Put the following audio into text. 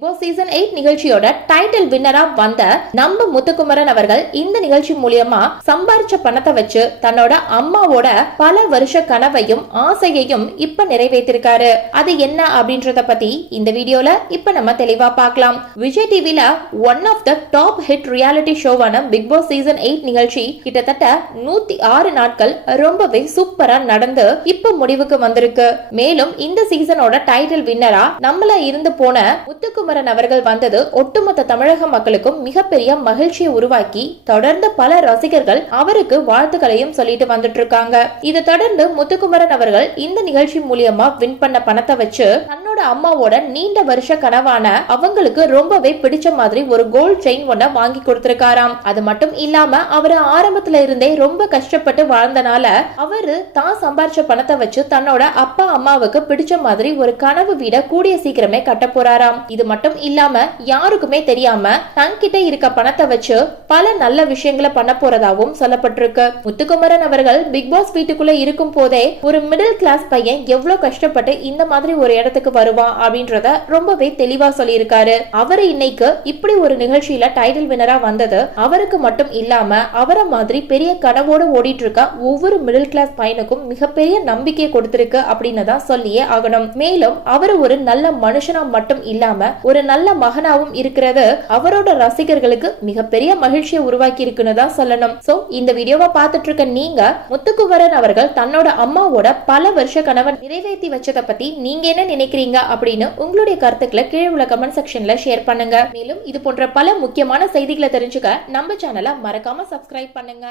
Big season eight நிகழ்ச்சியோட title வின்னரா வந்த நம்ம முத்துக்குமரன் அவர்கள் இந்த நிகழ்ச்சி மூலியமா சம்பாரிச்ச பணத்தை வச்சு தன்னோட அம்மாவோட பல வருஷ கனவையும் ஆசையையும் இப்ப நிறைவேற்றிருக்காரு. அது என்ன அப்படின்றத பத்தி இந்த வீடியோல இப்ப நம்ம தெளிவா பார்க்கலாம். விஜய் டிவில one of the top hit reality ஷோவான big boss season eight நிகழ்ச்சி கிட்டத்தட்ட நூத்தி ஆறு நாட்கள் ரொம்பவே சூப்பரா நடந்து இப்ப முடிவுக்கு வந்திருக்கு. மேலும் இந்த சீசனோட டைட்டில் வின்னரா நம்மள இருந்து போன முத்துக்கு முத்துக்குமரன் அவர்கள் வந்தது ஒட்டுமொத்த தமிழக மக்களுக்கும் மிகப்பெரிய மகிழ்ச்சியை உருவாக்கி தொடர்ந்து பல ரசிகர்கள் அவருக்கு வாழ்த்துக்களையும் சொல்லிட்டு வந்துட்டு இருக்காங்க. இதை தொடர்ந்து முத்துக்குமரன் அவர்கள் இந்த நிகழ்ச்சி மூலியமா வின் பண்ண பணத்தை வச்சு தன்னோட அம்மாவோட நீண்ட வருஷ கனவான அவங்களுக்கு ரொம்பவே பிடிச்ச மாதிரி ஒரு கோல்ட் செயின் ஒன்ன வாங்கி கொடுத்திருக்காராம். அது மட்டும் இல்லாம அவரு ஆரம்பத்துல இருந்தே ரொம்ப கஷ்டப்பட்டு வாழ்ந்தனால அவரு தான் சம்பாரிச்ச பணத்தை வச்சு தன்னோட அப்பா அம்மாவுக்கு பிடிச்ச மாதிரி ஒரு கனவு வீட கூடிய சீக்கிரமே கட்ட போறாராம். இது மட்டும் இல்லாம யாருக்குமே தெரியாம தன்கிட்ட இருக்க பணத்தை வச்சு பல நல்ல விஷயங்களை பண்ண போறதாவும் சொல்லப்பட்டிருக்கு. முத்துக்குமரன் அவர்கள் பிக் பாஸ் வீட்டுக்குள்ள இருக்கும் போதே ஒரு மிடில் கிளாஸ் பையன் எவ்வளவு கஷ்டப்பட்டு இந்த மாதிரி ஒரு இடத்துக்கு வரும் வருவா அப்படின்றத ரொம்பவே தெளிவா சொல்லியிருக்காரு. அவரு இன்னைக்கு இப்படி ஒரு நிகழ்ச்சியில டைட்டில் வினரா வந்தது அவருக்கு மட்டும் இல்லாம அவரை மாதிரி பெரிய கனவோடு ஓடிட்டு இருக்க ஒவ்வொரு மிடில் கிளாஸ் பையனுக்கும் மிகப்பெரிய நம்பிக்கை கொடுத்திருக்கு அப்படின்னு தான் சொல்லியே ஆகணும். மேலும் அவர் ஒரு நல்ல மனுஷனா மட்டும் இல்லாம ஒரு நல்ல மகனாவும் இருக்கிறது அவரோட ரசிகர்களுக்கு மிகப்பெரிய மகிழ்ச்சியை உருவாக்கி இருக்குன்னு தான் சொல்லணும். சோ இந்த வீடியோவை பார்த்துட்டு இருக்க நீங்க முத்துக்குவரன் அவர்கள் தன்னோட அம்மாவோட பல வருஷ கனவை நிறைவேற்றி வச்சதை பத்தி நீங்க என்ன நினைக்கிறீங்க? அப்படின்னு உங்களுடைய கருத்துக்களை கீழே உள்ள கமெண்ட் செக்ஷன்ல ஷேர் பண்ணுங்க. மேலும் இது போன்ற பல முக்கியமான செய்திகளை தெரிஞ்சுக்க நம்ம சேனலை மறக்காம சப்ஸ்கிரைப் பண்ணுங்க.